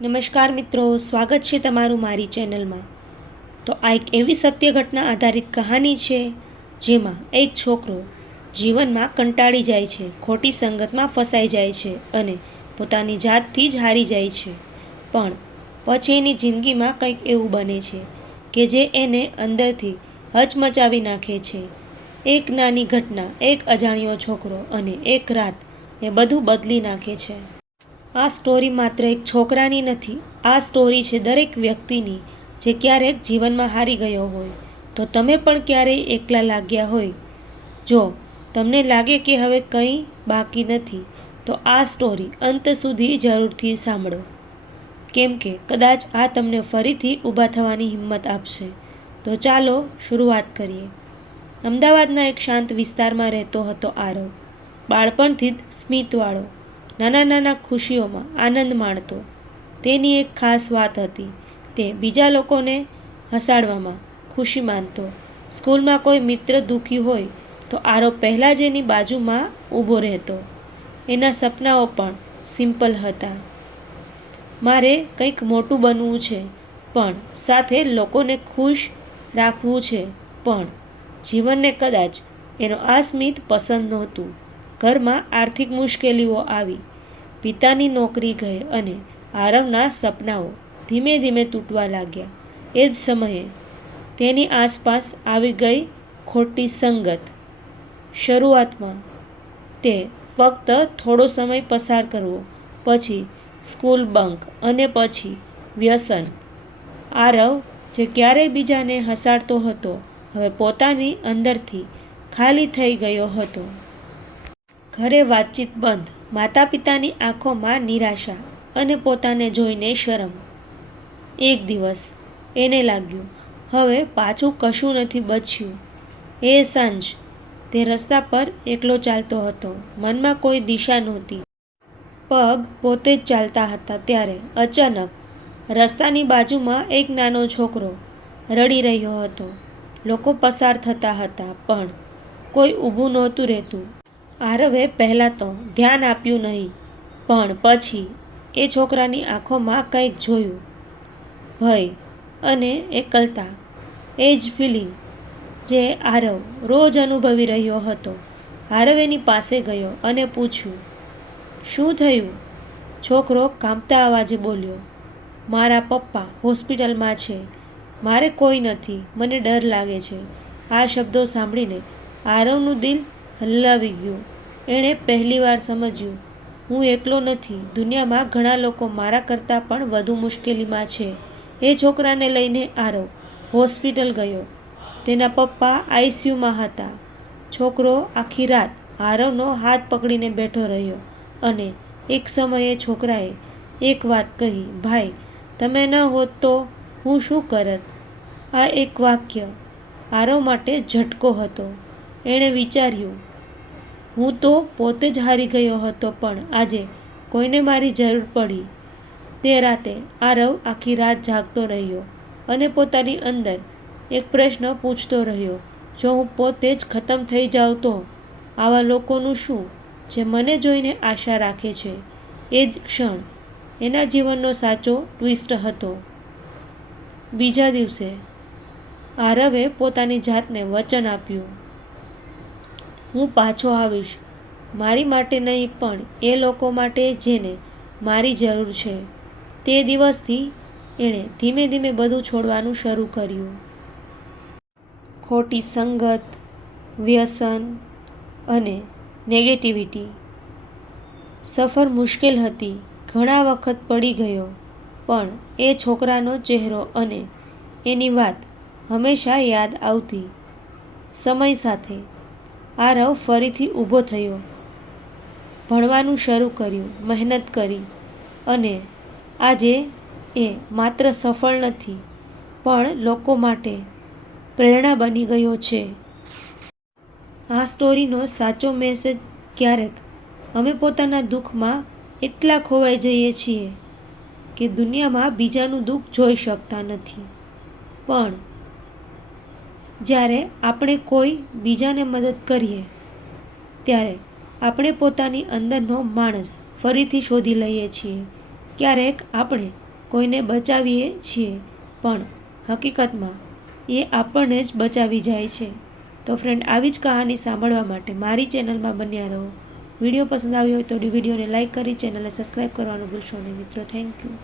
નમસ્કાર મિત્રો, સ્વાગત છે તમારું મારી ચેનલમાં। તો આ એક એવી સત્ય ઘટના આધારિત કહાની છે જેમાં એક છોકરો જીવનમાં કંટાળી જાય છે, ખોટી સંગતમાં ફસાઈ જાય છે અને પોતાની જાતથી જ હારી જાય છે। પણ પછી એની જિંદગીમાં કંઈક એવું બને છે કે જે એને અંદરથી હચમચાવી નાખે છે। એક નાની ઘટના, એક અજાણ્યો છોકરો અને એક રાત એ બધું બદલી નાખે છે। આ સ્ટોરી માત્ર એક છોકરાની નથી, આ સ્ટોરી છે દરેક વ્યક્તિની જે ક્યારેક જીવનમાં હારી ગયો હોય। તો તમે પણ ક્યારેય એકલા લાગ્યા હોય, જો તમને લાગે કે હવે કંઈ બાકી નથી, તો આ સ્ટોરી અંત સુધી જરૂરથી સાંભળો, કેમ કે કદાચ આ તમને ફરીથી ઊભા થવાની હિંમત આપશે। તો ચાલો શરૂઆત કરીએ। અમદાવાદના એક શાંત વિસ્તારમાં રહેતો હતો આરવ। બાળપણથી જ સ્મિતવાળો, નાના નાના ખુશીઓમાં આનંદ માણતો। તેની એક ખાસ વાત હતી, તે બીજા લોકોને હસાડવામાં ખુશી માનતો। સ્કૂલમાં કોઈ મિત્ર દુઃખી હોય તો આરવ પહેલાં જ એની બાજુમાં ઊભો રહેતો। એના સપનાઓ પણ સિમ્પલ હતા, મારે કંઈક મોટું બનવું છે, પણ સાથે લોકોને ખુશ રાખવું છે। પણ જીવનને કદાચ એનો આ સ્મિત પસંદ નહોતું। ઘરમાં આર્થિક મુશ્કેલીઓ આવી, પિતાની નોકરી ગઈ અને આરવના સપનાઓ ધીમે ધીમે તૂટવા લાગ્યા। એ જ સમયે તેની આસપાસ આવી ગઈ ખોટી સંગત। શરૂઆતમાં તે ફક્ત થોડો સમય પસાર કરવો, પછી સ્કૂલ બંક અને પછી વ્યસન। આરવ, જે ક્યારેય બીજાને હસાડતો હતો, હવે પોતાની અંદરથી ખાલી થઈ ગયો હતો। ઘરે વાતચીત બંધ, માતા પિતાની આંખોમાં નિરાશા અને પોતાને જોઈને શરમ। એક દિવસ એને લાગ્યું હવે પાછું કશું નથી બચ્યું। એ સાંજ તે રસ્તા પર એકલો ચાલતો હતો, મનમાં કોઈ દિશા નહોતી, પગ પોતે જ ચાલતા હતા। ત્યારે અચાનક રસ્તાની બાજુમાં એક નાનો છોકરો રડી રહ્યો હતો। લોકો પસાર થતા હતા, પણ કોઈ ઊભું નહોતું રહેતું। આરવે પહેલાં તો ધ્યાન આપ્યું નહીં, પણ પછી એ છોકરાની આંખોમાં કંઈક જોયું, ભય અને એકલતા। એ જ ફિલિંગ જે આરવ રોજ અનુભવી રહ્યો હતો। આરવ એની પાસે ગયો અને પૂછ્યું, શું થયું? છોકરો કાંપતા અવાજે બોલ્યો, મારા પપ્પા હોસ્પિટલમાં છે, મારે કોઈ નથી, મને ડર લાગે છે। આ શબ્દો સાંભળીને આરવનું દિલ હલાવી ગયું। એણે પહેલીવાર સમજ્યું, હું એકલો નથી, દુનિયામાં ઘણા લોકો મારા કરતાં પણ વધુ મુશ્કેલીમાં છે। એ છોકરાને લઈને આરવ હોસ્પિટલ ગયો। તેના પપ્પા આઈસીયુમાં હતા। છોકરો આખી રાત આરવનો હાથ પકડીને બેઠો રહ્યો અને એક સમયે છોકરાએ એક વાત કહી, ભાઈ, તમે ન હોત તો હું શું કરત? આ એક વાક્ય આરવ માટે ઝટકો હતો। એણે વિચાર્યું, હું તો પોતે જ હારી ગયો હતો, પણ આજે કોઈને મારી જરૂર પડી। તે રાતે આરવ આખી રાત જાગતો રહ્યો અને પોતાની અંદર એક પ્રશ્ન પૂછતો રહ્યો, જો હું પોતે જ ખતમ થઈ જાઉં તો આવા લોકોનું શું, જે મને જોઈને આશા રાખે છે? એ જ ક્ષણ એના જીવનનો સાચો ટ્વિસ્ટ હતો। બીજા દિવસે આરવે પોતાની જાતને વચન આપ્યું, હું પાછો આવીશ, મારી માટે નહીં, પણ એ લોકો માટે જેને મારી જરૂર છે। તે દિવસથી એણે ધીમે ધીમે બધું છોડવાનું શરૂ કર્યું, ખોટી સંગત, વ્યસન અને નેગેટિવિટી। સફર મુશ્કેલ હતી, ઘણા વખત પડી ગયો, પણ એ છોકરાનો ચહેરો અને એની વાત હંમેશા યાદ આવતી। સમય સાથે આરવ ફરીથી ઊભો થયો, ભણવાનું શરૂ કર્યું, મહેનત કરી અને આજે એ માત્ર સફળ નથી, પણ લોકો માટે પ્રેરણા બની ગયો છે। આ સ્ટોરીનો સાચો મેસેજ, ક્યારેક અમે પોતાના દુઃખમાં એટલા ખોવાઈ જઈએ છીએ કે દુનિયામાં બીજાનું દુઃખ જોઈ શકતા નથી, પણ જ્યારે આપણે કોઈ બીજાને મદદ કરીએ ત્યારે આપણે પોતાની અંદરનો માણસ ફરીથી શોધી લઈએ છીએ। ક્યારેક આપણે કોઈને બચાવીએ છીએ, પણ હકીકતમાં એ આપણને જ બચાવી જાય છે. તો ફ્રેન્ડ, આવી જ કહાની સાંભળવા માટે મારી ચેનલમાં બન્યા રહો. વિડીયો પસંદ આવ્યો હોય તો વિડીયોને લાઇક કરી ચેનલને સબસ્ક્રાઈબ કરવાનું ભૂલશો નહીં મિત્રો. Thank you.